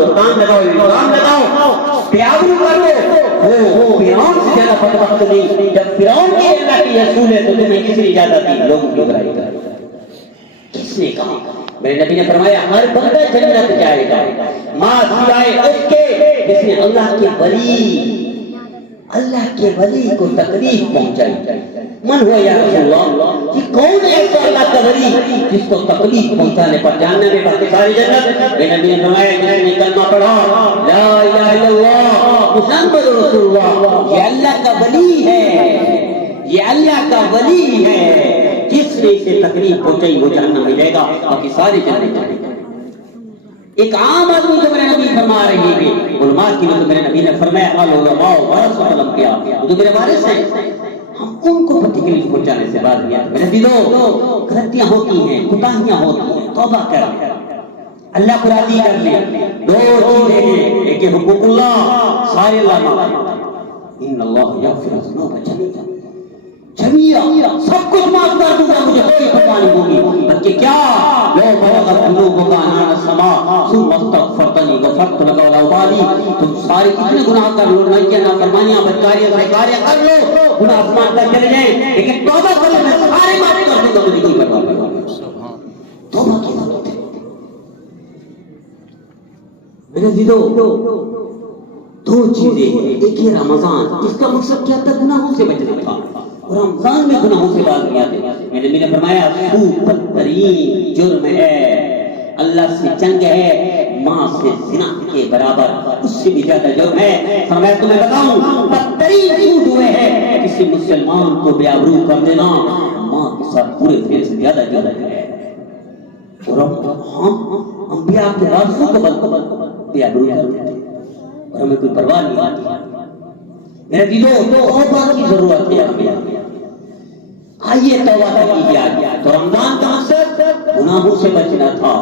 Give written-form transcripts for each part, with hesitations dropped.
بہتان لگاؤ، الزام لگاؤ، پیابرو کرو، وہ فرعون سے زیادہ بدبخت نہیں۔ جب فرعون کی اللہ کی رسول ہے تو تمہیں کس نے اجازت دی لوگوں کی برائی کرنے؟ کس نے کہا؟ میرے نبی نے فرمایا ہر بندہ جنت جائے گا ماں سوائے اس کے جس نے اللہ کے ولی کو تکلیف پہنچائی۔ من ہوا یا رسول اللہ، کہ کون ہے ایسا اللہ کا ولی جس کو تکلیف پہنچانے پر جاننے میں باقی ساری جنت؟ میرے نبی نے فرمایا جس نے کلمہ پڑھا لا الہ الا اللہ محمد رسول اللہ، یہ اللہ کا ولی ہے، یہ اللہ کا ولی ہے، جس نے اسے تکلیف پہنچائی وہ جہنم میں جائے گا، باقی سارے جنت جائے گا۔ ایک عام آدمی جو میرے نبی فرما رہے ہیں علماء کی تو میرے نبی نے فرمایا العلماء ورثۃ الانبیاء، وہ جو میرے وارث ہیں ہم ان کو تکلیف پہنچانے سے باز نہیں آتے۔ میرے دلوں غلطیاں ہوتی ہیں، کوتاہیاں ہوتی ہیں، توبہ کر اللہ کو راضی کر لے۔ دو چیزیں ہیں، ایک حقوق اللہ، سارے اللہ معاف، ان اللہ یغفر الذنوب جميعا، سب کچھ معاف کر دوں گا، مجھے کوئی پرواہ نہیں ہوگی، بلکہ کیا لو بلغت ذنوبک عنان السماء ثم استغفرتنی غفرت لک ولا ابالی، تم سارے کتنے گناہ کر لو، نائیاں نافرمانیاں بدکاریاں سرکاریاں کر لو، گناہ آسمان تک چلے جائیں، لیکن توبہ کرو میں سارے معاف کر دوں گا، مجھے کوئی پرواہ نہیں ہوگی۔ توبہ کی ضرورت ہے میرے دلوں۔ دو چیزیں ہیں، ایک ہے رمضان، اس کا مقصد کیا تھا؟ گناہوں سے بچنا تھا، اور رمضان میں گناہوں سے باز نہیں آتے۔ میرے نبی نے فرمایا بدترین جرم ہے، اللہ سے جنگ ہے، ماں سے زنا کے برابر، اس سے بھی زیادہ جرم ہے۔ فرمایا تمہیں بتاؤں بدترین جھوٹ ہوئے ہے کسی مسلمان کو بے آبرو کر دینا، ماں کے ساتھ پورے دل سے زیادہ جرم ہے۔ اور ہم انبیاء کے وارثوں کو بے آبرو کر دیتے اور ہمیں کوئی پرواہ نہیں آتی۔ میرے دلوں توبہ کی ضرورت ہے ہمیں، آئیے توبہ کیجیے آج۔ تو رمضان کا مقصد گناہوں سے بچنا تھا،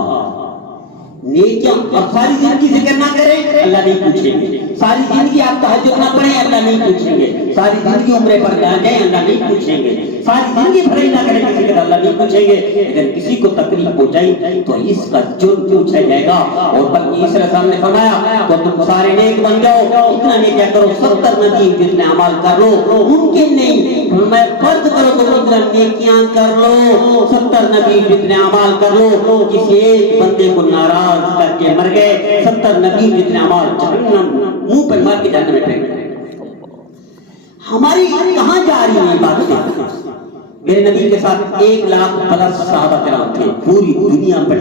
نیکیاں۔ اب ساری زندگی ذکر نہ کریں اللہ نہیں پوچھیں گے، ساری زندگی آپ تہجد نہ پڑھیں اللہ نہیں پوچھیں گے، ساری زندگی عمرے پر نہ جائیں اللہ نہیں پوچھیں گے، ساری زندگی پڑھائی نہ کریں کسی کا اللہ نہیں پوچھیں گے، لیکن کسی کو تکلیف پہنچائی تو اس کا جرم پوچھا جائے گا۔ اور بلکہ اس رسول نے فرمایا تو تم سارے نیک بن جاؤ، اتنا نیکیاں کرو 70 نبی جتنے اعمال کر لو، ممکن نہیں، میں فرض کرو تو اتنا نیکیاں کر لو 70 نبی جتنے اعمال کر لو، کسی ایک بندے کو ناراض کر کے مر گئے 70 نبی جتنے اعمال جہنم منہ پر مار کے جہنم میں پھینک دیں۔ ہماری کہاں جا رہی ہے باتیں؟ میرے نبی کے ساتھ 1 لاکھ پلس صحابہ کرام تھے، پوری دنیا پر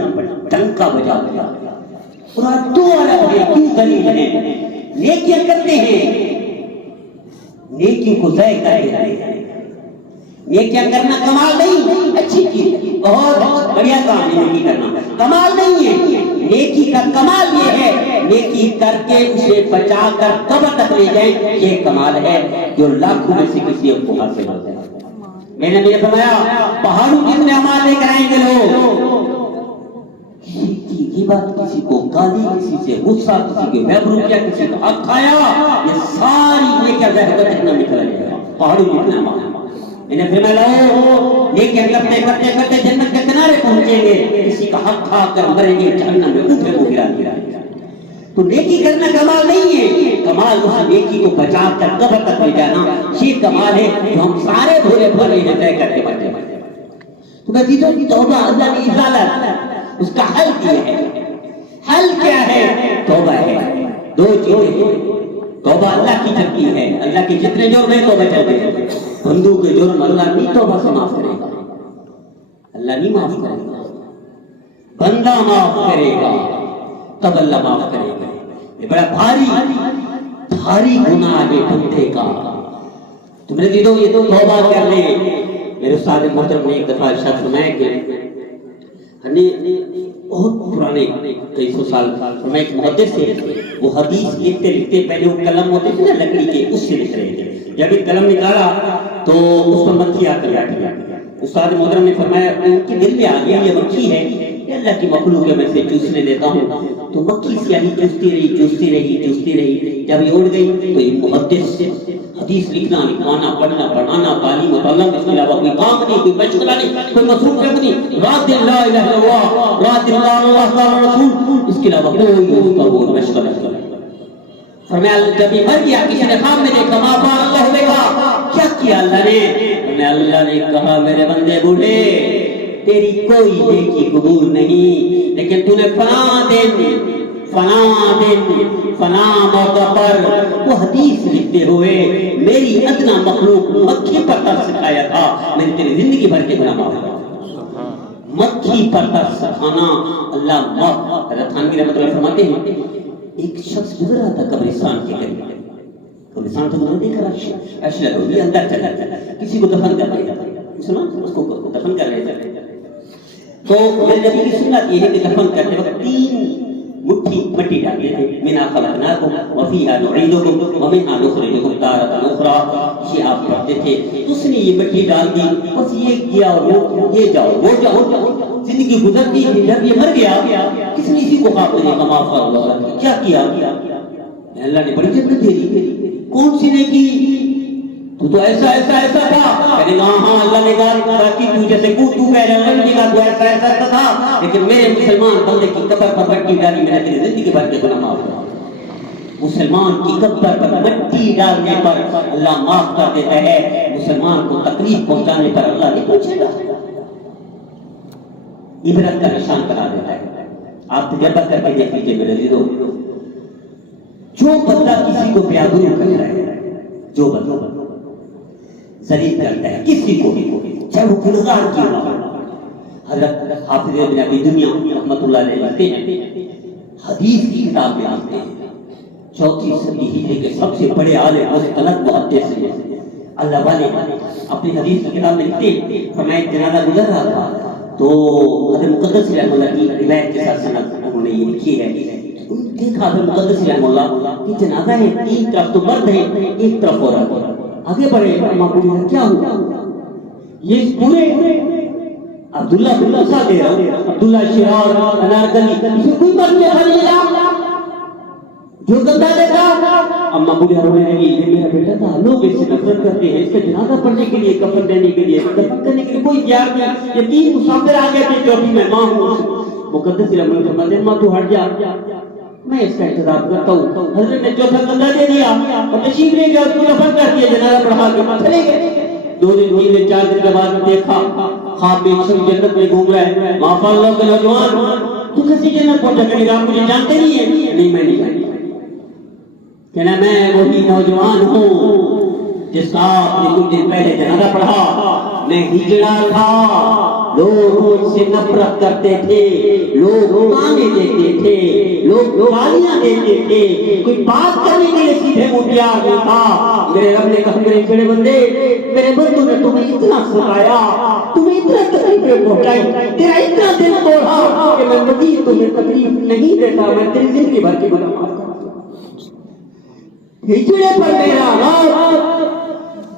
ڈنکا بجا دیا، اور آج دو الگ ہیں، کیوں دلیل ہیں؟ نیکیاں کرتے ہیں، نیکیوں کو ضائع کر دیتے ہیں۔ نیکیاں کرنا کمال نہیں، اچھی چیز ہے، بہت بڑھیا کام ہے نیکی کرنا، کمال نہیں ہے۔ نیکی کا کمال یہ ہے نیکی کر کے اسے بچا کر قبر تک لے جائیں، یہ کمال ہے جو لاکھوں میں سے کسی ایک کو حاصل ہوتا ہے۔ میں نے یہ فرمایا پہاڑوں جتنے اعمال لے کر آئیں گے لوگ، کسی کی غیبت، کسی کو گالی، کسی سے غصہ، کسی کے محبوب کیا، کسی کو حق کھایا، یہ ساری نیکیاں ظاہر جہنم میں چلا جائے گا، پہاڑوں جتنے اعمال۔ میں نے فرمایا نیکیاں کرتے کرتے کرتے جنت کے کنارے پہنچیں گے، کسی کا حق کھا کر مریں گے جہنم میں اوپر کو گرا دیا۔ تو نیکی کرنا کمال نہیں ہے، کمال اس نیکی کو بچا کر قبر تک لے جانا، یہ کمال ہے جو ہم سارے بھولے بھولے طے کر کے بچے۔ تو میں دیدوں کی توبہ اللہ کی ازالت، اس کا حل کیا ہے۔ حل کیا ہے؟ توبہ ہے۔ دو چیزیں، توبہ اللہ کی جب کی ہے، اللہ کے جتنے جرم ہیں توبہ چلتے ہیں، بندوں کے جرم اللہ نہیں توبہ سے معاف کرے گا، اللہ نہیں معاف کرے گا، بندہ معاف کرے گا تب اللہ معاف کرے گا۔ یہ بڑا بھاری گناہ ہے بندے کا۔ تم نے دیدو یہ تو توبہ کر لے۔ میرے استاد محترم نے ایک دفعہ ارشاد فرمایا کہ ہم نے بہت پرانے کئی سو سال میں ایک محدث تھے، وہ حدیث لکھتے لکھتے پہلے وہ قلم ہوتے تھے نا لکڑی کے، اس سے لکھ رہے تھے، جب ایک قلم نکالا تو اس پر مکھی آ کر بیٹھ گیا۔ استاد محترم نے فرمایا ان کے دل میں آ گیا یہ مکھی ہے، اللہ کی مخلوق ہے، میں سے چوسنے دیتا ہوں۔ تو مکھی سیاہی چوستی رہی، جب یہ اڑ گئی تو یہ محدث حدیث لکھنا، لکھوانا، پڑھنا، پڑھانا، تعلیم و تعلم، اس کے علاوہ کوئی کام نہیں، کوئی مشغلہ نہیں، کوئی مصروفیت نہیں، رات دن لا الہ الا اللہ، رات دن لا الہ الا اللہ رسول، اس کے علاوہ کوئی اس کا وہ مشغلہ فرمایا جب یہ مر گیا کسی نے خواب میں دیکھا ما فعل اللہ بکا، کیا کیا اللہ نے؟ فرمایا اللہ نے کہا میرے بندے بوڑھے تیری کوئی نیکی قبول نہیں، لیکن تو نے فلاں دن فلاں موقع پر وہ حدیث لکھتے ہوئے میری ادنا مخلوق مکھی پر ترس کھایا تھا، میں نے تیری زندگی بھر کے گناہ معاف کیا۔ مکھی پر ترس کھانا اللہ معاف۔ حضرت تھانوی رحمۃ اللہ فرماتے ہیں ایک شخص گزر رہا تھا قبرستان کے قریب، قبرستان تو گزر دیکھ رہا اشرت ہوئی اندر چلا کسی کو دفن کر رہے تھے، سنا اس کو دفن کر رہے تھے، تو میرے نبی کی سنت یہ ہے کہ دفن کرتے وقت 3 مٹھی مٹی ڈالتے تھے، منا خلقناکم وفیہا نعیدکم ومنہا نخرجکم تارۃ اخری، یہ آپ پڑھتے تھے۔ اس نے یہ مٹی ڈال دی، بس یہ کیا اور وہ یہ جاؤ وہ جاؤ، زندگی گزرتی تھی، جب یہ مر گیا کس نے اسی کو خواب میں دیکھا معاف کر اللہ کیا کیا؟ اللہ نے بڑی جنت دے دی، کون سی نے کی؟ تو ایسا ایسا ایسا تھا، کہنے لگا ہاں اللہ نے کہا باقی تو جیسے تو کہہ رہا ہے کہ تو ایسا ایسا تھا، لیکن میرے مسلمان بندے کی قبر پر مٹی ڈالی میں نے تیری زندگی بھر کے گناہ معاف کیا۔ مسلمان کی قبر پر مٹی ڈالنے پر اللہ معاف کر دیتا ہے، مسلمان کو تکلیف پہنچانے پر اللہ نہیں پوچھے گا، عبرت کا نشان بنا دیتا ہے۔ آپ تجربہ کر کے دیکھ لیجیے میرے عزیزو، جو بندہ کسی کو بیابرو کرتا ہے، جو بندہ ذلیل کرتا ہے کسی کو بھی، چاہے وہ گنہگار کیوں نہ ہو۔ حضرت حافظ ابن ابی دنیا رحمۃ اللہ علیہ لکھتے ہیں، حدیث کی کتاب میں آتے ہیں 4 صدی ہجری کے سب سے بڑے عالم مستند محدث ہیں اللہ والے، اپنی حدیث کی کتاب میں لکھتے ہیں، فرمایا ایک جنازہ گزر رہا تھا تو حضرت مقدس رحمۃ اللہ کی روایت کے ساتھ سند انہوں نے یہ لکھی ہے، دیکھا حضرت مقدس رحمۃ اللہ کہ جنازہ ہے، ایک طرف تو مرد ہے ایک طرف عورت، آگے بڑھے معقول کیا ہوا؟ یہ پورے عبداللہ سا دے رہا، عبداللہ شرار انارکلی اسے کوئی مرد کے خالی ملا جو گندہ دیتا۔ اما بڑھیا رونے لگی، یہ میرا بیٹا تھا، لوگ اس سے نفرت کرتے ہیں، اس کا جنازہ پڑھنے کے لیے، کفن دینے کے لیے، دفن کرنے کے لیے کوئی تیار نہیں، یہ 3 مسافر آ گئے تھے جو ابھی میں ماں ہوں۔ مقدس رحمۃ اللہ فرماتے ہیں ماں تو ہٹ جا، میں اس کا انتظار کرتا ہوں۔ حضرت نے چوتھا گندہ دے دیا اور تشریف لے گیا، اس کو دفن کر دیا، جنازہ پڑھا کے چلے گئے۔ 2 دن 3 دن 4 دن کے بعد دیکھا خواب میں جنت میں گھوم رہا ہے، ما فعل اللہ کے نوجوان تو کیسی جنت پہنچا؟ کہنے لگا مجھے جانتے نہیں ہیں؟ نہیں میں نہیں جانتا، کہنا میں وہی نوجوان ہوں جس کا آپ نے کچھ دن پہلے جنازہ پڑھا، میں ہجڑا تھا، لوگ مجھ سے نفرت کرتے تھے، لوگ تانے دیتے تھے، لوگ گالیاں دیتے تھے، کوئی بات کرنے کے لیے سیدھے منہ تیار نہیں تھا۔ میرے رب نے کہا میرے بڑے بندے، میرے بندوں نے تمہیں اتنا ستایا، تمہیں اتنا تکلیف پہنچائی، تیرا اتنا دل توڑا کہ میں مزید تمہیں تکلیف نہیں دیتا، میں تیری زندگی بھر کے گناہ معاف کرتا ہوں۔ ہجڑے پر میرا رب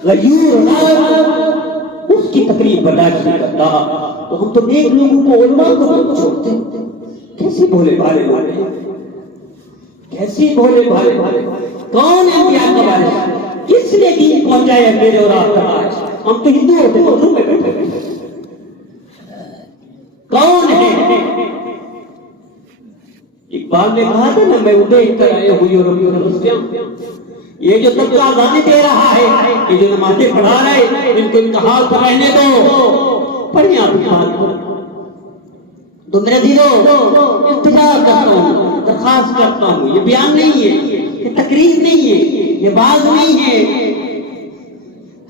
غیور رب اس کی تکلیف برداشت نہیں کرتا، تو ہم تو نیک لوگوں کو علماء کو چھوڑتے ہیں۔ کیسے بھولے بھالے والے، کیسے بھولے بھالے والے، کون ہے انبیاء کا وارث؟ کس نے دین پہنچایا میرے اور آپ تک آج؟ ہم تو ہندو ہوتے اردو میں بیٹھے بیٹھے، کون ہے؟ اقبال نے کہا تھا نا میں دیکھ کر آئے ہوئی اور یہ جو سب کا آزادی دے رہا ہے، یہ جو نمازیں پڑھا رہے، ان کو انتہا پر رہنے دو، پڑھیں آپ بات تو میرے دلوں التجا کرتا ہوں، درخواست کرتا ہوں، یہ بیان نہیں ہے، یہ تقریر نہیں ہے، یہ باز نہیں ہے۔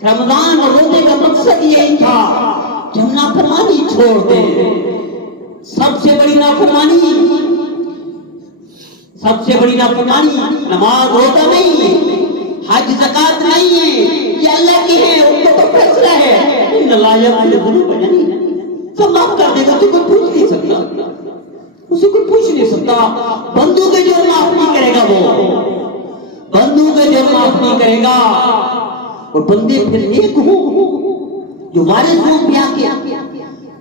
رمضان اور روزے کا مقصد یہی تھا کہ ہم نافرمانی چھوڑ دیں۔ سب سے بڑی نافرمانی نماز روزہ نہیں ہے، حج زکات نہیں ہے، یہ اللہ کی ہے، ان کا تو فیصلہ ہے۔ ان اللہ یغفر الذنوب جميعا، سب معاف کر دے گا، تو کوئی پوچھ نہیں سکتا، اسے کوئی پوچھ نہیں سکتا۔ بندوں کے جو معاف نہیں کرے گا، وہ بندوں کے جو معاف نہیں کرے گا، اور بندے پھر ایک ہوں جو وارث ہوں انبیاء کے،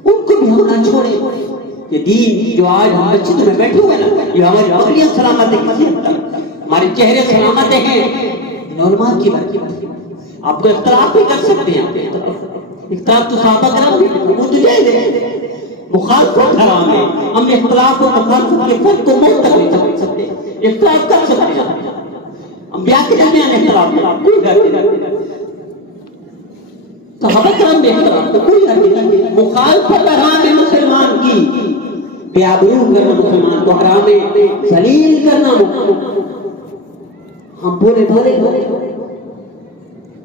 ان کو بھی ہم نہ چھوڑے۔ یہ دین جو آج ہم مسجد میں بیٹھے ہوئے نا، یہ ہماری بکریاں سلامت ہے، کسی حد تک ہمارے چہرے سلامت ہیں، علماء کی برکت۔ آپ تو اختلاف بھی کر سکتے ہیں، اختلاف تو صحابہ کرام بھی، وہ تو جائز ہے، مخالفت حرام ہے، ہم اختلاف و مخالفت کے فرق کو موت تک نہیں سمجھ سکتے، اختلاف کر سکتے ہیں بیاہ کے درمیان اختلاف نہیں، کوئی حرج نہیں، صحابہ کرام میں اختلاف تو کوئی حرج نہیں، مخالفت حرام ہے مسلمان کی، بے آبرو کرنا مسلمان کو حرام ہے، ذلیل کرنا ہم بولے بھولے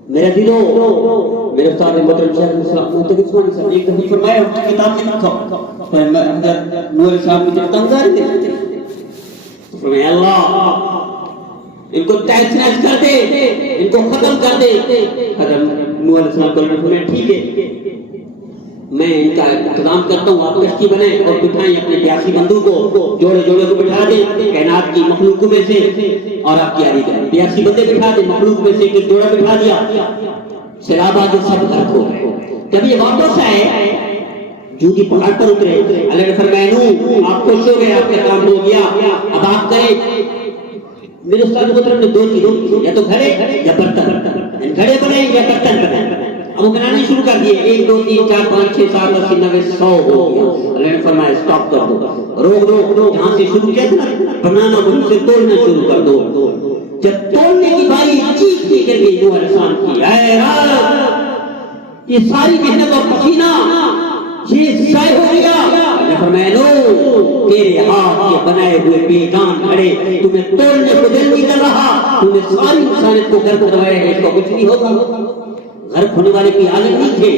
میرے دلوں میرے استاد مطلب شیخ الاسلام محمد عثمانی صاحب ایک دفعہ فرمایا کتاب میں لکھا فرمایا نور صاحب کی تنظر دے فرمایا اللہ ان کو تحت نحت کر دے، ان کو ختم کر دے. حضرت نور علیہ السلام کو فرمایا ٹھیک ہے میں ان کا انتظام کرتا ہوں، آپ کشتی بنائیں اور بٹھائیں اپنے 82 بندوں کو، جوڑے جوڑے کو بٹھا دیں کائنات کی مخلوقوں میں سے، اور آپ کی آری کریں 82 بندے بٹھا دیں مخلوق میں سے، ایک جوڑا بٹھا دیا، سیلاب آگے سب غرق ہو گئے. جب یہ واپس آئے جو پہاڑ پر اترے، اللہ نے فرمایا نوح آپ خوش ہو گئے، آپ کا کام ہو گیا، اب آپ کریں. میرے استاد محترم نے 2 چیزوں یا تو گھڑے یا برتن، گھڑے بنائیں یا برتن بنائیں. اب وہ بنانے شروع کر دیے، 1 2 3 4 5 6 7 80 90 100 ہو گیا. اللہ نے فرمایا اسٹاپ کر دو، روک دو، جہاں سے شروع کیا تھا بنانا وہیں سے توڑنا شروع کر دو. جب توڑنے کی باری چیخ کے کر گئی نوح علیہ السلام کی، اے رب یہ ساری محنت اور پسینہ یہ ضائع ہو گیا. اللہ فرمایا نوح تیرے ہاتھ کے بنائے ہوئے بے جان گھڑے تمہیں توڑنے کو دل نہیں کر رہا، تمہیں ساری انسانیت کو غرق کروایا ہے، اس کو کچھ نہیں ہوگا. غرق ہونے والے کوئی عالم نہیں تھے،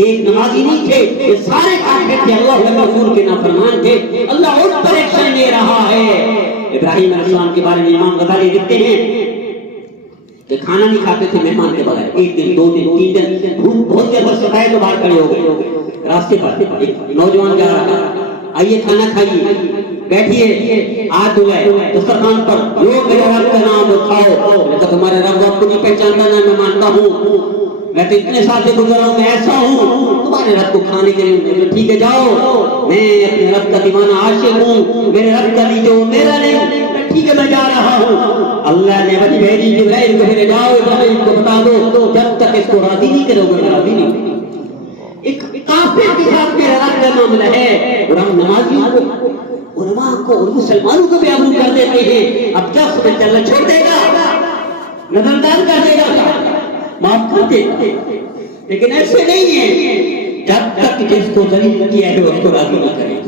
ایک نمازی نہیں تھے، یہ سارے کافر تھے، اللہ کے رسول کے نافرمان تھے. اللہ ان پر ایکشن لے رہا ہے. ابراہیم علیہ السلام کے بارے میں امام غزالی لکھتے ہیں کہ کھانا نہیں کھاتے تھے مہمان کے بغیر، 1 دن 2 دن 3 دن بھوک بہت زیادہ ستائے تو باہر کھڑے ہو گئے. راستے پر ایک نوجوان جا رہا تھا، آئیے کھانا کھائیے، بیٹھیے، ہاتھ دھوئے دسترخوان پر، لو میرے رب کا نام اٹھاؤ. میں کہا تمہارے رب آپ کو نہیں پہچانتا نہ میں مانتا ہوں، میں تو اتنے سال سے گزر رہا ہوں، میں ایسا ہوں تمہارے رب کو کھانے کے لیے. ٹھیک ہے جاؤ، میں اپنے رب کا دیوانہ عاشق ہوں، میرے رب کا لیجیے وہ میرا نہیں. ٹھیک ہے میں جا رہا ہوں. اللہ نے وحی بھیجی جبرائیل کو، جاؤ ابراہیم کو بتا دو جب تک اس کو راضی نہیں کرو گے میں راضی نہیں. ایک کافر کے ساتھ میرا رب کا معاملہ ہے، اور ہم نمازیوں کو علماء کو اور مسلمانوں کو بھی آبرو کر دیتے ہیں. اب کیا سمجھ اللہ چھوڑ دے گا، نظردار کر دے گا، معاف کر دے گا. لیکن ایسے نہیں ہے، جب تک جس کو ذلیل کیا ہے اس کو راضی نہ کرے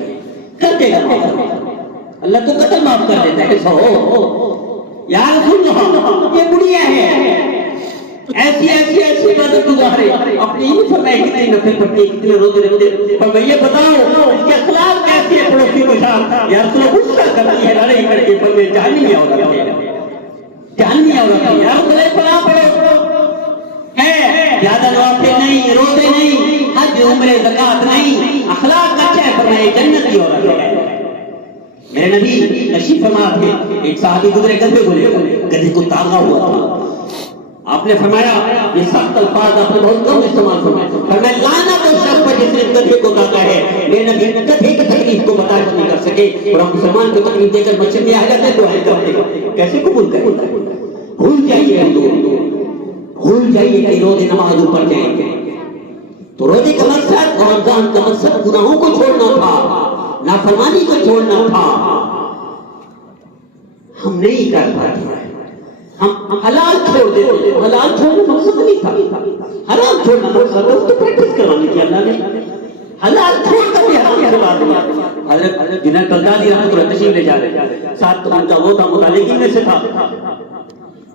کر دے گا. اللہ تو قتل معاف کر دیتا ہے. سو یار سن لو یہ بڑھیا ہے، ایسی عبادت گزارے اپنی ہی فرمائے کتنی نفل پڑتی ہے، کتنے روزے رکھتے. اور میں یہ بتاؤ اس کے اخلاق کیسی ہے پڑوسی کے ساتھ، یا تو غصہ کرتی ہے لڑائی کر کے، پر میں جہنمی عورت ہے، جہنمی عورت ہے. یار بولے پڑا پڑو ہے، زیادہ نوافل نہیں، روزے نہیں، حج عمرے زکات نہیں، اخلاق اچھا ہے، فرمائے جنتی عورت ہے. میرے نبی تشریف فرما تھے، ایک صحابی گزرے گدھے بولے، گدھے کو تاغا ہوا تھا. آپ نے فرمایا یہ سخت الفاظ آپ نے بہت کم استعمال فرمایا، فرمایا لعنت اس شخص پر جس نے گدھے کو تاغا ہے. میرے نبی گدھے کی تکلیف کو برداشت نہیں کر سکے، اور ہم مسلمان کو تکلیف دے کر مسجد میں آ جاتے تو ہے کرتے کیسے قبول کریں. بھول جائیے بھول جائیے کہ روزے نماز اوپر جائیں گے. تو روزے کا مقصد اور رمضان کا مقصد گناہوں کو چھوڑنا تھا، نافرمانی کو چھوڑنا تھا. ہم نہیں کر پاتے، ہم حلال چھوڑ دیتے ہیں. حلال چھوڑنا مقصد نہیں تھا، حرام چھوڑنا مقصد ہے، اس کو پریکٹس کروانی تھی. اللہ نے حلال چھوڑ کر بھی حرام کروا دیا. حضرت جنید بغدادی رحمۃ اللہ تشریف لے جا رہے، ساتھ تو ان کا وہ تھا متعلقین میں سے تھا.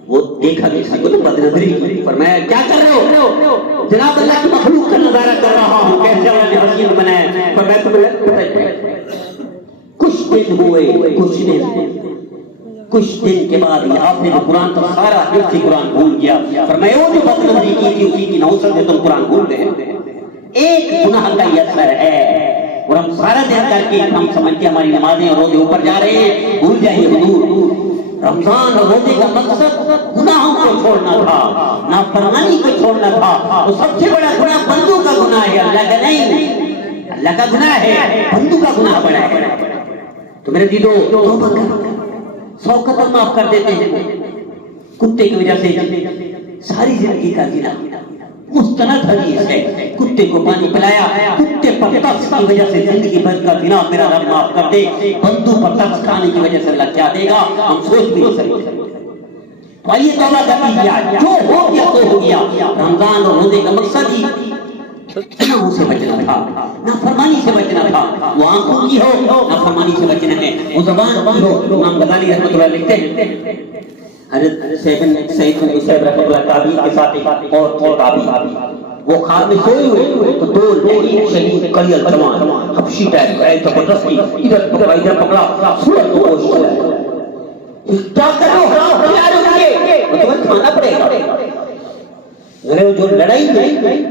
وہ دیکھا کسی کو تو بد نظری، فرمایا کیا کر رہے ہو؟ جناب اللہ کی مخلوق کا نظارہ کر رہا ہوں، کیسے اللہ نے حسین بنایا. فرمایا تمہیں کچھ دن ہوئے، کچھ دن کے بعد یہ حافظ قرآن تو سارا حفظ قرآن بھول گیا. فرمایا وہ جو بد نظری کی تھی اسی کی نوسط سے تم قرآن بھول گئے. ایک گناہ کا یہ اثر ہے، اور ہم سارا دن کر کے ہم سمجھتے ہماری نمازیں اور روزے اوپر جا رہے ہیں. بھول جائیے حضور رمضان اور روزے کا مقصد گناہوں کو چھوڑنا تھا، نافرمانی کو چھوڑنا تھا. وہ سب سے بڑا گناہ بندوں کا گناہ ہے، اللہ کا نہیں. اللہ کا گناہ ہے، بندوں کا گناہ بڑا ہے. تو میرے دیدو توبہ کرو، 100 قتل معاف کر دیتے ہیں. کتے کی وجہ سے ساری زندگی کا زنا مستند حدیث ہے. کتے کو پانی پلایا، کتے پر ترس کی وجہ سے زندگی بھر کا زنا میرا رب معاف کر دے. بندوں پر ترس کھانے کی وجہ سے اللہ کیا دے گا ہم سوچ بھی نہیں سکتے. تو آئیے توبہ کر لیجیے، جو ہو گیا تو ہو گیا۔ رمضان اور روزے کا مقصد ہی گناہوں سے بچنا تھا، نافرمانی سے بچنا تھا۔ وہ آنکھوں کی ہو نافرمانی سے بچنا ہے، وہ زبان کی ہو۔ امام غزالی رحمۃ اللہ لکھتے ہیں، حضرت سعید بن مسیب رحمۃ اللہ تعبیر کے ساتھ ایک اور تعبیر، وہ خواب میں سوئے ہوئے تو دو نہیں شہید قلیل جوان حبشی ٹائپ کا ایک زبردستی ادھر پکڑا ادھر پکڑا سورت کو گوشت چلا کیا کرو حرام پیارے ہوئے تو تمہیں کھانا پڑے گا۔ جو لڑائی میں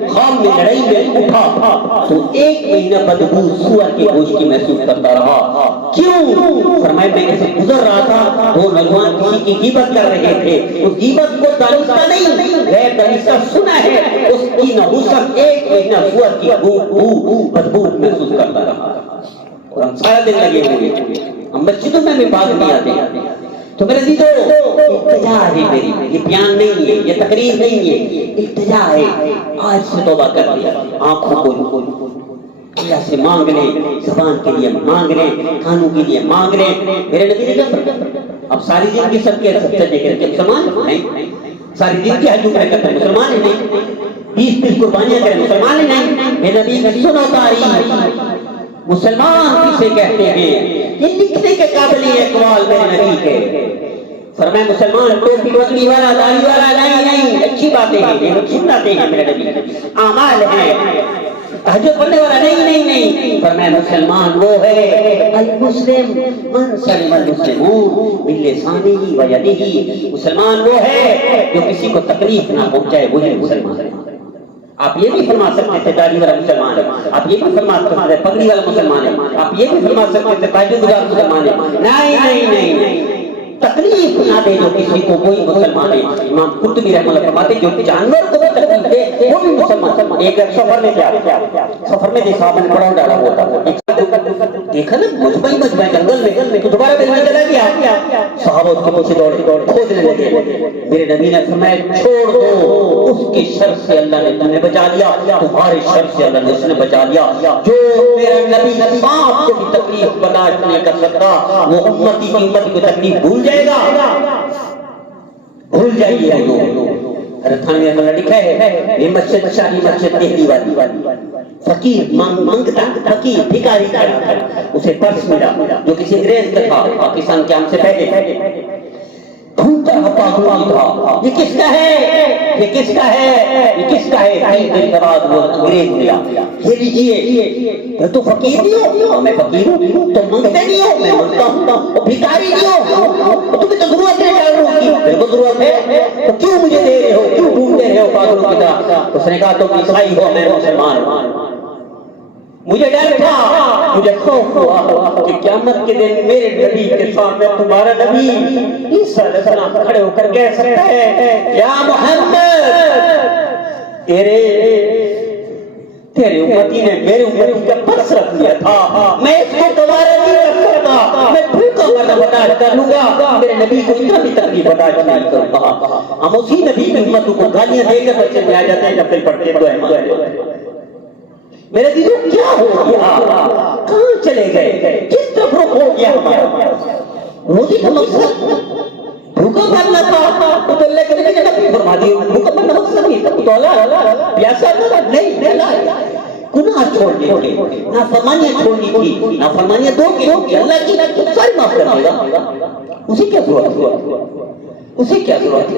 خواب میں لڑائی میں اٹھا تو ایک مہینہ بدبو سور کے گوشت کی محسوس کرتا رہا۔ کیوں؟ فرمائے میں کیسے گزر رہا تھا، وہ نوجوان کسی کی غیبت کر رہے تھے، اس غیبت کو دانستہ نہیں غیر دانستہ سنا ہے، اس کی نحوست ایک مہینہ سور کی بدبو محسوس کرتا رہا اور ہم سارا دن لگے ہوئے، ہم مسجدوں میں بھی باز نہیں آتے۔ تو میرے عزیزو التجا ہے میری، یہ بیان نہیں ہے، یہ تقریر نہیں ہے، التجا ہے۔ آج سے توبہ کر لیا، آنکھوں کو اللہ سے مانگ لیں، زبان کے لیے مانگ لیں، کانوں کے لیے مانگ لیں۔ میرے نبی نے کہا اب ساری دن کی سب کے سجدے کرتے مسلمان نہیں، ساری دن کی حج عمرہ کرتے مسلمان نہیں، 20 قربانیاں کریں مسلمان نہیں۔ میرے نبی کی سنو تاریخ، مسلمان کسے کہتے ہیں؟ یہ لکھنے کے قابل اقوال میرے نبی کے۔ فرمائے مسلمان ٹوپی وگلی والا داڑھی والا نہیں، اچھی باتیں ہیں لیکن سنتے ہیں میرے نبی، اعمال ہیں، تہجد پڑھنے والا نہیں۔ فرمائے مسلمان وہ ہے المسلم من سلم المسلمون من لسانه و یده، مسلمان وہ ہے جو کسی کو تکلیف نہ پہنچائے، وہی مسلمان ہے۔ آپ یہ بھی فرما سکتے تھے داڑھی والا مسلمان ہے، آپ یہ بھی فرما سکتے تھے پگڑی والا مسلمان ہے، آپ یہ بھی فرما سکتے تھے تہجد گزار مسلمان ہے۔ نہیں، تکلیف نہ دے جو کسی کو، وہی مسلمان ہے۔ امام قرطبی رحمۃ اللہ فرماتے جو جانور کو بھی تکلیف دے وہ بھی مسلمان۔ ایک سفر میں صحابہ نے پڑاؤ ڈالا ہوا تھا، دیکھا نا مجمع جنگل میں تو دوبارہ بھیجنے چلا گیا، صحابہ اس کے پیچھے دوڑے کھودنے لگے۔ میرے نبی نے فرمایا چھوڑ دو، اس کے شر سے اللہ نے تمہیں بچا لیا، تمہارے شر سے اللہ نے اس نے بچا لیا۔ جو میرا نبی سانپ کو بھی تکلیف برداشت نہیں کر سکتا، وہ امتی کی امت کو تکلیف بھول جائے گا، بھول جائیے۔ حضرت تھانوی رحمۃ اللہ لکھا ہے یہ مسجد شاہی مسجد دہلی والی، فقیر منگتا فقیر بھکاری تھا، اسے پرس ملا جو کسی انگریز کا تھا، پاکستان کے ہم سے پہلے ڈھونڈتا پاگل تھا، یہ کس کا ہے، یہ کس کا ہے، یہ کس کا ہے؟ 3 دن کے بعد وہ انگریز ملا، یہ لیجیے تو فقیر نہیں ہو، میں فقیر ہوں، تو منگتے نہیں ہو، میں منگتا ہوں، بھکاری نہیں ہو، تمہیں تو ضرورت ہے جانوروں کی، میرے کو ضرورت ہے، تو کیوں مجھے دے رہے ہو، کیوں ڈھونڈتے رہے ہو پاگلوں کی طرح؟ اس نے کہا تم عیسائی ہو، میں مسلمان ہوں۔ مجھے ڈر تھا، مجھے خوف ہوا کہ قیامت کے دن میرے نبی کے سامنے تمہارا نبی عیسیٰ علیہ السلام کھڑے ہو کر کہہ سکتا ہے یا محمد تیرے امتی نے میرے امتی کا پرس رکھ لیا تھا، میں اس کو دوبارہ نہیں رکھ سکتا، میں بھوکا مرنا برداشت کر لوں گا، میرے نبی کو اتنا بھی تکلیف برداشت نہیں کروں گا۔ ہم اسی نبی کی امتوں کو گالیاں دے کر بچے میں آ جاتے ہیں جب پھر پڑھتے ہیں دعائیں۔ میرے دلوں کیا ہو گیا، کہاں چلے گئے، کس طرف رخ ہو گیا ہمارا؟ روزی کا مقصد بھوکا مرنا تھا تو اللہ کے نبی نے نبی فرما دی، بھوکا مرنا مقصد نہیں تھا، تو اللہ پیاسا نہیں، گناہ چھوڑنے تھے، نافرمانیاں چھوڑنی تھی، نافرمانیاں دو کی اللہ کی ساری معاف کر دے گا، اسے کیا ضرورت ہے، اسے کیا ضرورت ہے؟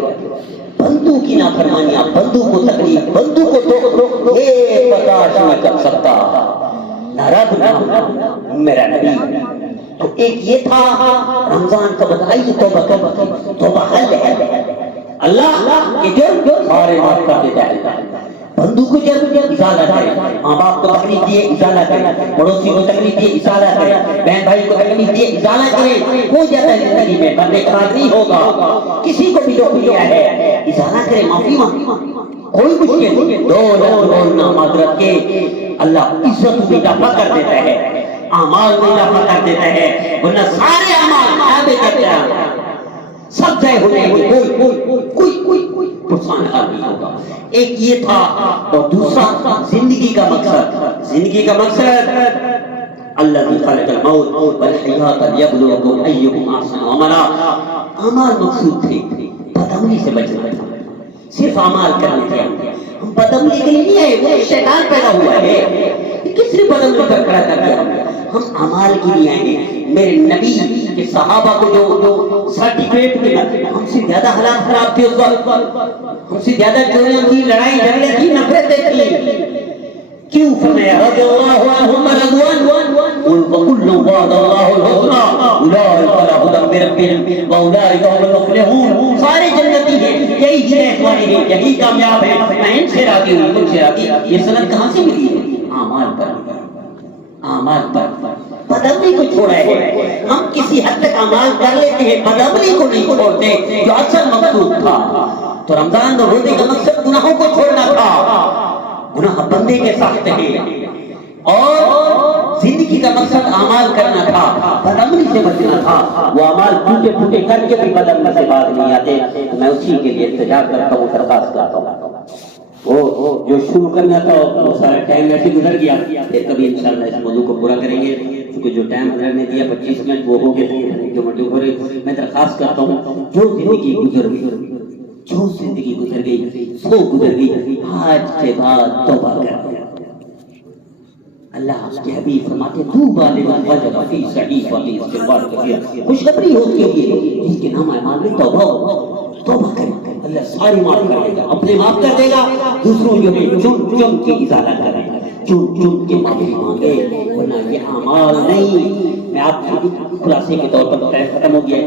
بندو کی نافرمانیاں، بندو کو تکلیف، بندو کو دکھ یہ برداشت نہیں کر سکتا، نہ رب نہ میرا نبی۔ تو ایک یہ تھا رمضان کا بدائی توبہ حل ہے، اللہ کے جرم سارے معاف کر دیتا ہے، بندو کو جرم ازالہ کرے، ماں باپ کو تکلیف دیے ازالہ کرے، پڑوسی کو تکلیف دیے ازالہ کرے، بہن بھائی کو تکلیف دیے ازالہ کرے، ہو جاتا ہے زندگی میں، بندے کا نہیں ہوگا، کسی کو بھی دکھ دیا ہے ازالہ کرے، معافی مانگے، کوئی مشکل نہیں، دو معذرت کے اللہ عزت میں اضافہ کر دیتا ہے، اعمال میں اضافہ کر دیتا ہے، ورنہ سارے اعمال تابع کرتے ہیں، سب جائے ہو جائے گے، کوئی پرسان حال نہیں ہوگا۔ ایک یہ تھا، اور دوسرا زندگی کا مقصد الذی خلق الموت والحیات لیبلوکم ایکم احسن عملا، اعمال مقصود تھے، بدعملی سے بچنا تھا، صرف اعمال کرنے تھے. ہم بدعملی کے لیے نہیں آئے، وہ شیطان پیدا ہوا ہے، کس نے بدعملی پر کھڑا کر دیا؟ ہم اعمال کے لیے آئے ہیں. میرے نبی کے صحابہ کو جو سرٹیفکیٹ ملا، ہم سے زیادہ حالات خراب تھے اس وقت، ہم سے زیادہ چوریاں تھی، لڑائی جھگڑے تھی، نفرتیں تھی. کیوں فرمایا رضی اللہ عنہم رضوان قل فکل وعد اللہ الحسنى اولئک علی ھدی من ربہم واولئک هم المفلحون. سارے جنتی ہیں، یہی ہدایت والے ہیں، یہی کامیاب ہیں. میں ان سے راضی ہوں، تم سے راضی. یہ سند کہاں سے ملی ہے؟ اعمال پر. اعمال پر بدعملی کو چھوڑا ہے. ہم کسی حد تک اعمال کر لیتے ہیں، بدعملی کو نہیں چھوڑتے جو اصل مقصود تھا. تو رمضان اور روزے کا مقصد گناہوں کو چھوڑنا تھا. گناہ بندے کے ساتھ ہیں اور زندگی کا مقصد اعمال کرنا تھا، بدعملی سے بچنا تھا. وہ اعمال ٹوٹے پھوٹے کر کے بھی بدعملی سے باز نہیں آتے. میں اسی کے لیے التجا کرتا ہوں، درخواست کرتا ہوں. وہ جو شروع کرنا تھا وہ سارا ٹائم ویسے گزر گیا. پھر کبھی انشاءاللہ اس موضوع کو پورا کریں گے، کیونکہ جو ٹائم حضرت نے دیا 25 منٹ وہ ہو گئے تھے جو منٹ ہو رہے. میں درخواست کرتا ہوں جو زندگی گزر گئی، جو زندگی گزر گئی سو گزر گئی، آج کے بعد توبہ کر. اللہ کے حبیب فرماتے طوبی لمن وجد فی صحیفۃ استغفار کثیرا. خوشخبری ہوتی ہے جس کے نام اعمال میں توبہ ہو. توبہ کرے اللہ ساری معاف کر دے گا، اپنے معاف کر دے گا، دوسروں جو ہے چن چن کے ازالہ کرے گا، چن چن کے معافی مانگے. ورنہ یہ اعمال نہیں. میں آپ کو خلاصے کے طور پر ختم ہو گیا.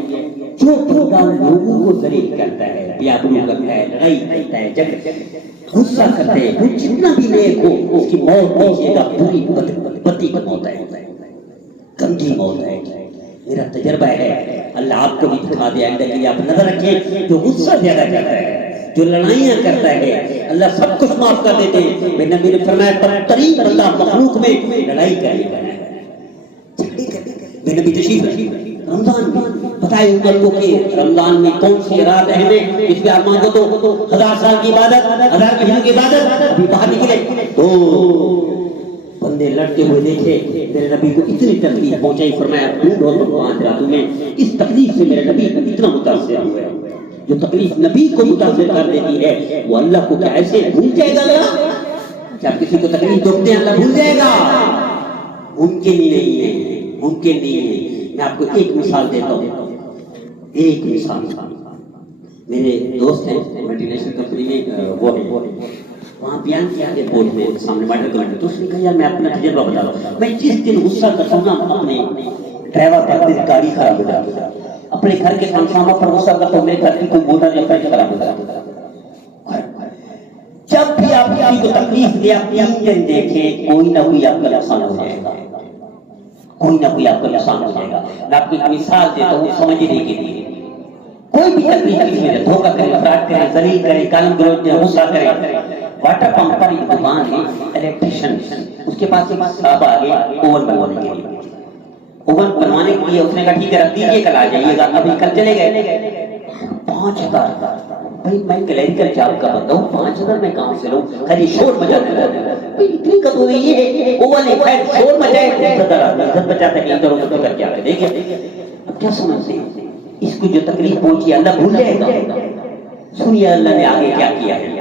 جو خدا لوگوں کو ذلیل کرتا ہے، بیابرو کرتا ہے، لڑائی کرتا ہے، غصہ کرتے ہیں، وہ جتنا بھی نیک ہو اس کی موت دیجیے گا پوری پتی کی موت ہے، گندی موت ہے. میرا تجربہ ہے، اللہ آپ کو بھی دکھا دے. آئندہ کے لیے آپ نظر رکھیں. جو غصہ زیادہ کرتا ہے، جو لڑائیاں کرتا ہے، اللہ سب کچھ معاف کر دیتے ہیں. میرے نبی نے فرمایا بدترین بندہ مخلوق میں لڑائی کرنے والا ہے، جھگڑے کرنے والا ہے. میرے نبی تشریف رکھیے رمضان میں بتائے امت کو کہ رمضان میں کون سی رات اہم ہے. اس پہ آپ مانگو تو 1000 سال کی عبادت، 1000 مہینوں کی عبادت. ابھی باہر نکلے تو بندے لڑتے ہوئے دیکھے. میرے نبی کو اتنی تکلیف پہنچائی، فرمایا ڈھونڈو تم 5 راتوں میں. اس تکلیف سے میرے نبی اتنا متاثر ہوئے. جو تکلیف نبی کو متاثر کر دیتی ہے وہ اللہ کو کیا ایسے بھول جائے گا؟ اللہ جب کسی کو تکلیف دیتے ہیں اللہ بھول جائے گا؟ ممکن ہی نہیں ہے، ممکن نہیں ہے. میں آپ کو ایک مثال دیتا ہوں، ایک مثال. میرے دوست ہیں ملٹی نیشنل کمپنی میں، وہ ہیں وہاں بیان کیا ایئرپورٹ میں سامنے واٹر کلر. تو اس نے کہا یار میں اپنا تجربہ بتا رہا ہوں. میں جس دن غصہ کرتا ہوں نا اپنے ڈرائیور پر، میری گاڑی خراب ہو جاتی ہے. اپنے گھر کے خانسامہ پر غصہ کرتا ہوں، میرے گھر کی کوئی موٹر یا فریج خراب ہو جاتی ہے. جب بھی آپ کسی کو تکلیف دے، آپ 3 دن دیکھیں کوئی نہ کوئی آپ کا نقصان ہو جائے گا، کوئی نہ کوئی آپ کا نقصان ہو جائے گا. میں آپ کو ایک مثال دیتا ہوں سمجھنے کے لیے. کوئی بھی تکلیف کسی میں دھوکہ کرے، افراط کرے، ذلیل کرے، کالم گلوچ کرے، غصہ کرے. واٹر پمپ پر ایک دکان ہے، الیکٹریشن، اس کے پاس ایک صاحب آ گیا اوون بنوانے کے لیے. اوون بنوانے کے لیے اس نے کہا ٹھیک ہے رکھ دیجیے، کل آ جائیے گا. ابھی کل چلے گئے 5000. بھائی میں کلیریکل جاب کا بندہ ہوں، 5000 میں کہاں سے لوں؟ خالی شور مچانے لگا. اتنی کب ہوئی ہے اوون ایک ہے شور مچائے، عزت بچاتا ہے ادھر ادھر کر کے آ کے دیکھیں. اب کیا سمجھتے ہیں اس کو جو تکلیف پہنچی اللہ بھول جائے گا؟ سنیے اللہ نے آگے کیا کیا ہے.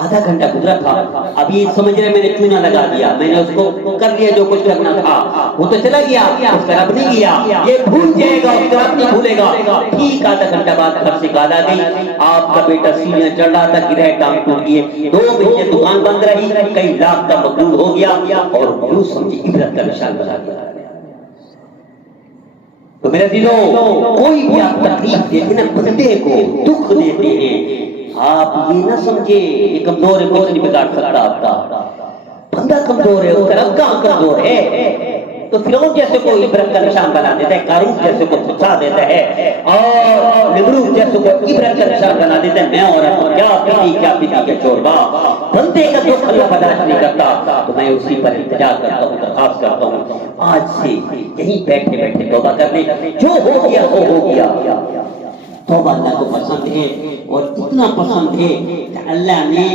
آدھا گھنٹہ گزرا تھا، اب یہ سمجھ رہے میں نے چونا لگا دیا، میں نے اس کو کر لیا جو کچھ کرنا تھا. وہ تو چلا گیا، اس کا رب نہیں گیا. یہ بھول جائے گا، اس کا رب نہیں بھولے گا. ٹھیک آدھا گھنٹہ بعد گھر سے گال آ گئی، آپ کا بیٹا سیڑھیاں چڑھ رہا تھا، گرہ ٹانگ ٹوٹ گئے. 2 مہینے دکان بند رہی، کئی لاکھ کا مقبول ہو گیا اور یوں سمجھے عبرت کا نشان بنا دیا. تو میرے دلوں کوئی بھی آپ تکلیف دیتے نا، بندے کو دکھ دیتے ہیں، آپ یہ نہ سمجھے یہ کمزور ہے، کچھ نہیں بگاڑ سکتا آپ کا. بندہ کمزور ہے، اس کا رب کہاں کمزور ہے؟ تو فرعون جیسے کو عبرت کا نشان بنا دیتا ہے، قارون جیسے کو پھنسا دیتا ہے، اور نمرود جیسے کو عبرت کا نشان بنا دیتا ہے. میں اور کیا پیتی کیا چوربا. بندے کا دکھ اللہ برداشت نہیں کرتا. تو میں اسی پر التجا کرتا ہوں، درخواست کرتا ہوں آج سے یہیں بیٹھے بیٹھے توبہ کر لیں. جو ہو گیا وہ ہو گیا. توبہ اللہ کو پسند ہے، اور اتنا پسند ہے کہ اللہ نے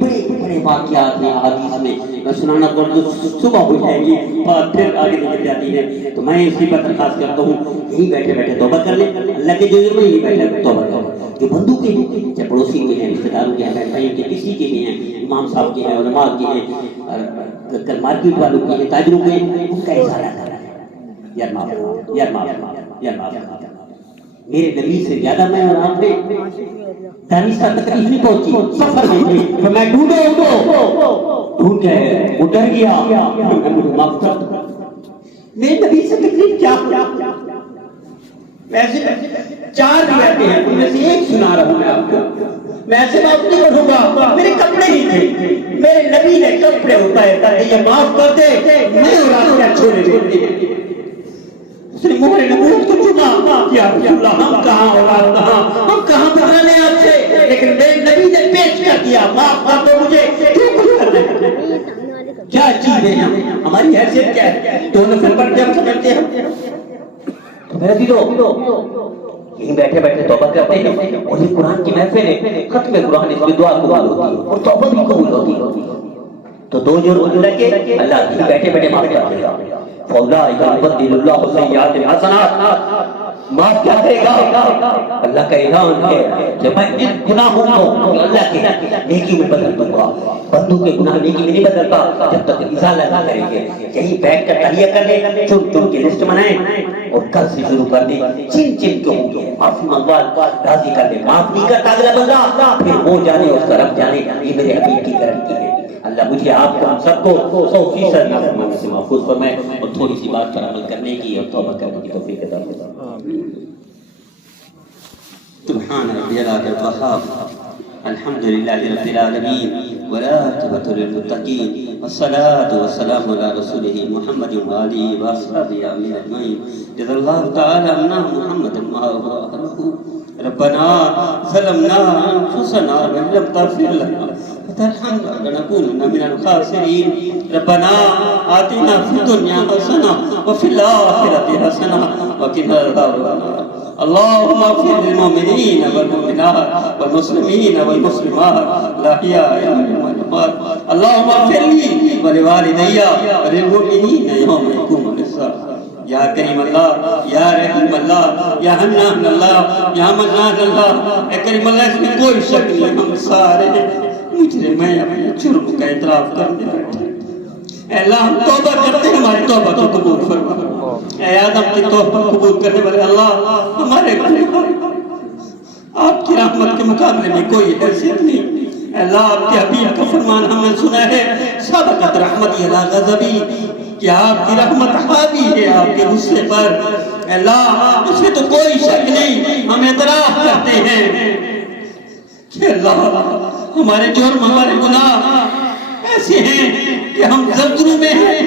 بڑے بڑے واقعات میں حدیث میں سنانا پڑ تو صبح ہو جائے گی اور پھر آگے نکل جاتی ہے. تو میں اسی پر درخواست کرتا ہوں یہیں بیٹھے بیٹھے توبہ کر لیں. اللہ کے جو ضرور نہیں بیٹھے توبہ کرو. جو بندوقیں ہیں، چاہے پڑوسی کے ہیں، رشتے داروں کے ہیں، بھائیوں کے، کسی کے بھی ہیں، امام صاحب کے ہیں، علماء کے ہیں، کل مارکیٹ والوں کے ہیں، تاجروں کے ہیں، ان کا اشارہ کر رہا ہے یار معاف کرو، یار معاف کرو، یار معاف کرو۔ میرے نبی سے زیادہ میں اور آپ نے دانش کا تکلیف نہیں پہنچی سفر میں تو میں ڈھونڈے ان کو ڈھونڈ گئے، وہ ڈر گیا، میں مجھے معاف کر دو۔ میرے نبی سے تکلیف کیا ویسے 4 روایتیں ہیں، ان میں سے ایک سنا رہا ہوں میں آپ کو، میں ایسے معاف نہیں کروں گا، میرے کپڑے ہی تھے، میرے نبی نے کپڑے اتارے تاکہ یہ معاف کر دے، میں اور آپ کیا چھوڑے دیتے ہیں۔ اس نے مہر نبوت کو چنا کہ یا رسول اللہ ہم کہاں اولاد کہاں، ہم کہاں بہانے آپ سے، لیکن میرے نبی نے پیش کر دیا معاف کر دو مجھے، کیوں کچھ کرنا ہے؟ کیا چیز ہے ہماری حیثیت کیا ہے؟ 2 نفر پر جب سمجھتے ہیں تو میرے دلو یہیں بیٹھے بیٹھے توبہ کرتے ہیں، اور یہ قرآن کی محفل ہے، ختم قرآن اس میں دعا قبول ہوتی ہے اور توبہ بھی قبول ہوتی ہے۔ تو 2 جرم لگے اللہ کی بیٹھے بیٹھے معاف کر دے گا، فَأُولَٰئِكَ يُبَدِّلُ اللَّهُ سَيِّئَاتِهِمْ حَسَنَاتٍ، معاف کیا کرے گا؟ اللہ کا اعلان ہے کہ میں ان گناہوں کو اللہ کی نیکی میں بدل دوں گا۔ بندوں کے گناہ نیکی میں نہیں بدلتا جب تک ازالہ نہ کریں گے۔ یہیں بیٹھ کر تہیہ کر لیں، چن چن کے لسٹ بنائیں اور کل سے شروع کر دیں، چن چن کے ہوں گے، معافی منگوا راضی کر دیں، معاف نہیں کرتا اگلا بندہ پھر وہ جانے اس کا رب جانے، یہ میرے حبیب کی گارنٹی ہے۔ اللہ مجھے آپ کو ہم سب کو 100% نافرمانی سے محفوظ فرمائے اور تھوڑی سی بات پر عمل کرنے کی اور توبہ کرنے کی توفیق عطا فرمائے۔ سبحان ربی الوہاب، الحمد للہ رب العالمین، والعاقبۃ للمتقین، والصلاۃ والسلام علی رسولہ محمد وآلہ وصحبہ اجمعین۔ جزا اللہ تعالی عنا محمد ربنا ظلمنا انفسنا وان لم تغفر لنا وترحمنا لنكونن من الخاسرين ربنا آتنا في الدنيا حسنة وفي الآخرة حسنة وقنا عذاب النار اللهم اغفر للمؤمنين والمؤمنات والمسلمين والمسلمات الأحياء منهم والأموات اللهم اغفر لي ولوالدي وللمؤمنين يوم يقوم الحساب۔ یا کریم اللہ، یا رحیم اللہ، یا حنان اللہ، یا منان اللہ، اے کریم اللہ اس میں کوئی شک نہیں، ہم سارے مجرم ہیں، اپنے جرم کا اعتراف کرتے ہیں۔ اے اللہ ہم توبہ کرتے ہیں، ہماری توبہ کو قبول فرما۔ اے آدم کی توبہ قبول کرنے والے اللہ، ہمارے آپ کی رحمت کے مقابلے میں کوئی حیثیت نہیں۔ اے اللہ آپ کے حبیب کا فرمان ہم نے سنا ہے، سبقت رحمتی علی غضبی، کہ آپ کی رحمت حاوی ہے آپ کے غصے پر۔ اے اللہ اس میں تو کوئی شک نہیں، ہم اعتراف کرتے ہیں کہ اللہ ہمارے جرم، ہمارے گناہ ایسے ہیں کہ ہم زمزموں میں ہیں،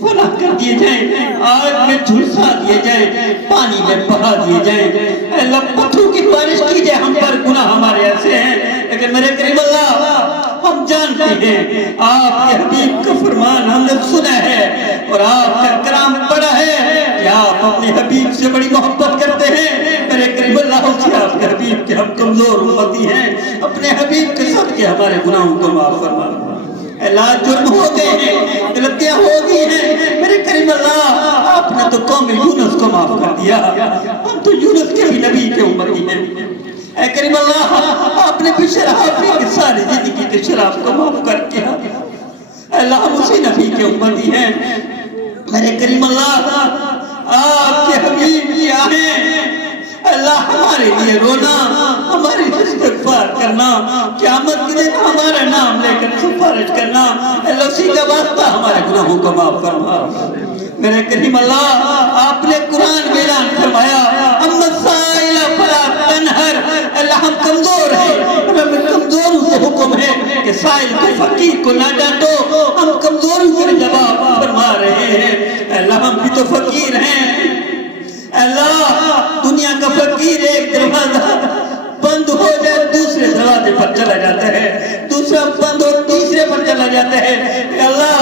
فنا کر دیے جائیں، آگ میں جھلسا دیے جائیں، پانی میں بہا دیے جائیں، اے اللہ پتھروں کی بارش کی جائے ہم پر، گناہ ہمارے ایسے ہیں، لیکن میرے کریم اللہ ہم جانتے ہیں آپ کے حبیب کا فرمان ہم نے سنا ہے اور آپ کا کرام پڑا ہے کہ آپ اپنے حبیب سے بڑی محبت کرتے ہیں۔ میرے کریم اللہ سے آپ کے حبیب کے ہم کمزور امتی ہیں، اپنے حبیب کے صدقے ہمارے گناہوں کو معاف فرما۔ اللہ جرم ہو گئے ہیں، غلطیاں ہو گئی ہیں، میرے کریم اللہ آپ نے تو قوم یونس کو معاف کر دیا، ہم تو یونس کے بھی نبی کے امتی ہیں۔ اے کریم اللہ آپ نے بھی شرافی کی ساری زندگی کے شراف کو معاف کر دیا، اے اللہ ہم اسی نبی کے امتی ہیں۔ میرے کریم اللہ آپ کے حبیب کی آہیں، اللہ ہمارے لیے رونا، ہماری استغفار کرنا، قیامت کے دن ہمارا نام لے کر سفارش کرنا، اللہ اسی کا واسطہ ہمارے گناہوں کو معاف فرما۔ میرے کریم اللہ آپ نے قرآن میں اعلان فرمایا اما السائل فلا تنہر، اللہ ہم کمزور ہیں، ہمیں کمزوروں سے حکم ہے کہ سائل کو فقیر کو نہ ڈانٹو، ہم کمزوروں سے جواب فرما رہے ہیں۔ اللہ ہم بھی تو فقیر ہیں، اللہ دنیا کا فقیر ایک دروازہ بند ہو جائے دوسرے دروازے پر چلا جاتا ہے، دوسرا بند ہو تیسرے پر چلا جاتا ہے۔ اللہ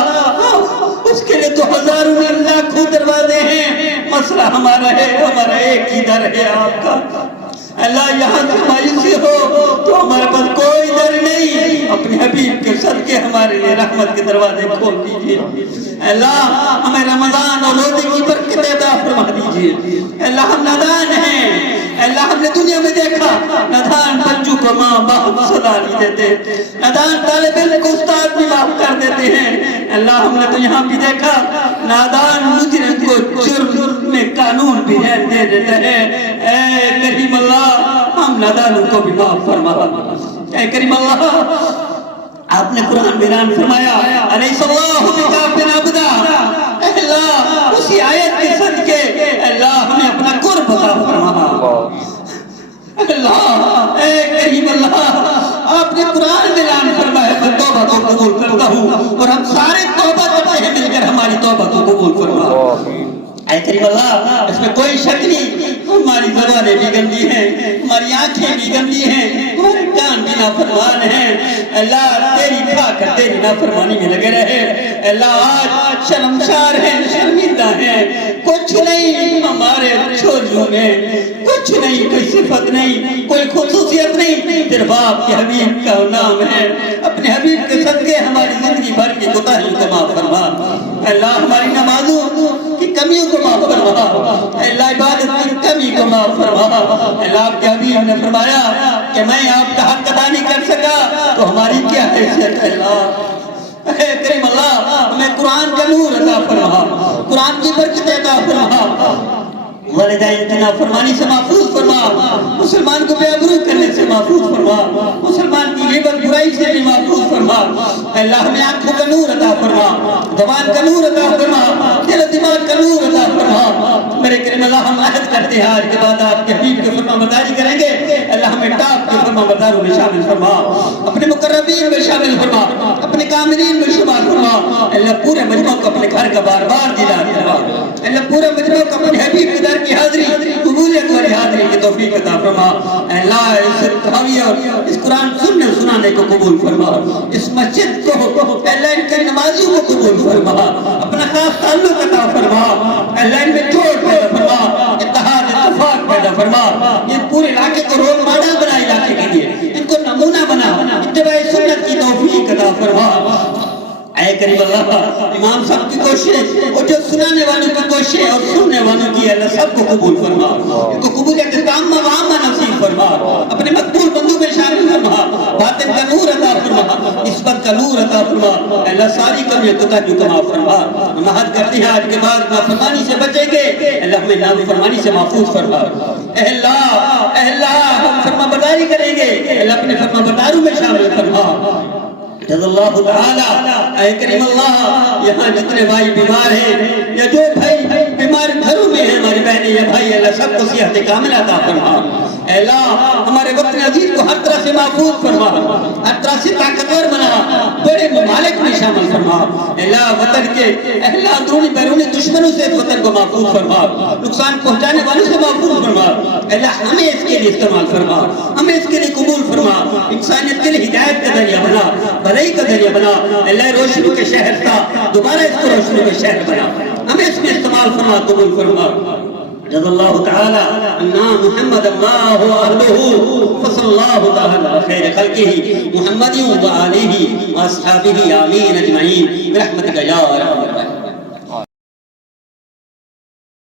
اس کے لیے تو ہزاروں لاکھوں دروازے ہیں، مسئلہ ہمارا ہے، ہمارا ایک ہی در ہے آپ کا۔ اللہ یہاں سے مایوسی ہو تو ہمارے پاس کوئی در نہیں، اپنے حبیب کے صدقے ہمارے لیے رحمت کے دروازے کھول دیجئے۔ اللہ ہمیں رمضان اور روزے کی برکت عطا فرما دیجئے۔ اللہ ہم نادان ہیں، اللہ ہم نے دنیا میں دیکھا نادان بچوں کو ماں باپ صدا نہیں دیتے، نادان طالب علم کو استاد بھی معاف کر دیتے ہیں۔ اللہ ہم نے تو یہاں بھی دیکھا نادان مجرم کو جرم میں قانون بھی دے دیتے ہیں۔ اے کریم اللہ ہم نادانوں کو بھی معاف فرما۔ اے کریم اللہ آپ نے قرآن بیان فرمایا علیہ اللہ بکافٍ عبدا، اے اللہ اسی آیت کے صدقے اللہ ہمیں اپنا قرب عطا فرما۔ اللہ اے کریم اللہ آپ نے قرآن بیان فرمایا میں توبہ کو قبول کرتا ہوں، اور ہم سارے توبہ کرتے ہیں مل کر ہماری توبہ کو قبول فرما۔ اے کریم اللہ اس میں کوئی شک نہیں، ہماری زبانیں بھی گندی ہیں، ہماری آنکھیں بھی گندی ہیں، ہمارے کان بھی نافرمان ہیں۔ اللہ تیری کھا کر تیری نافرمانی میں لگے رہے۔ اللہ آج شرمسار ہیں، شرمندہ ہیں، کچھ نہیں ہمارے چھوڑیوں میں، کچھ نہیں، کوئی صفت نہیں، کوئی خصوصیت نہیں، صرف آپ کے حبیب کا نام ہے۔ اپنے حبیب کے صدقے ہماری زندگی بھر کی کوتاہیوں کو معاف فرما۔ اللہ ہماری نمازوں کی کمیوں کو معاف فرما، اللہ عبادت کی کمی کو معاف فرما۔ اللہ آپ کے حبیب نے فرمایا کہ میں آپ کا حق ادا نہیں کر سکا تو ہماری کیا حیثیت ہے۔ اللہ اے کریم اللہ ہمیں قرآن کا نور عطا فرما، قرآن کی برکت عطا فرما، والدین کی نافرمانی سے محفوظ فرما، مسلمان کو بے ابرو کرنے سے محفوظ فرما، مسلمان کی غیبت برائی سے بھی محفوظ فرما۔ اللہ ہمیں آنکھوں کا نور عطا فرما، زبان کا نور عطا فرما، دل و دماغ کا نور عطا فرما۔ میرے کریم اللہ ہم عہد کرتے ہیں آج کے بعد آپ کے حبیب کی فرما برداری کریں گے۔ اللہ ہمیں ٹاپ کے فرما برداروں میں شامل فرما، اپنے مقربین میں شامل فرما، اپنے کاملین میں شمار فرما۔ اللہ پورے مجمع کو اپنے گھر کا بار بار دیدار فرما، اللہ پورے مجمع کو اپنے حبیب کے در کی حاضری قبولیت والی حاضری کی توفیق عطا فرما۔ اللہ اس تراویح اور اس قرآن سنانے کو قبول فرما، اس مسجد کو اللہ ان کے نمازیوں کو قبول فرما، اپنا خاص تعلق عطا فرما۔ اللہ ان میں جوڑ پیدا فرما، اتحاد اتفاق پیدا فرما، یہ پورے علاقے کو رول ماڈل بنا، علاقے کے لیے ان کو نمونہ بنا، اتباع سنت کی توفیق عطا فرما۔ اے کریم اللہ امام صاحب کی کوشش اور جو سنانے والوں کی کوشش اور سننے والوں کی اللہ سب کو قبول فرما، ان کو قبولیت تامہ و عامہ نصیب فرما، اپنے مقبول بندوں میں شامل فرما، باطن کا نور عطا فرما، نسبت کا نور عطا فرما۔ اللہ ساری کمیوں کوتاہیوں کو معاف فرما۔ ہم عہد کرتے ہیں آج کے بعد نافرمانی سے بچیں گے، اللہ ہمیں نافرمانی سے محفوظ فرما۔ اے اللہ ہم فرما برداری کریں گے، اللہ اپنے فرما برداروں میں شامل فرما۔ جزا اللہ تعالی اے کریم اللہ یہاں جتنے بھائی بیمار ہیں یا جو بھائی بیمار گھروں میں ہیں، ہماری بہنیں یا بھائی، اللہ سب کو صحت کاملہ عطا فرما۔ اے اللہ ہمارے وطن عزیز کو ہر طرح سے محفوظ فرما، ہر طرح سے طاقتور بنا، بڑے ممالک میں شامل فرما۔ اے اللہ وطن کے اللہ اندرونی بیرونی دشمنوں سے وطن کو محفوظ فرما، نقصان پہنچانے والوں سے محفوظ فرما۔ اے اللہ ہمیں اس کے لیے استعمال فرما، ہمیں اس کے لیے قبول فرما، انسانیت کے لیے ہدایت کا ذریعہ بنا، بھلائی کا ذریعہ بنا۔ اللہ روشنی کے شہر تھا، دوبارہ اس کو روشنی کے شہر بنا، ہمیں اس میں استعمال فرما، قبول فرما۔ جزا اللہ تعالی عنا محمد اللہ وآلہ فصل اللہ تعالی خیر خلقہ محمد و آلہ و اصحابہ آمین اجمعین برحمتک یا رب۔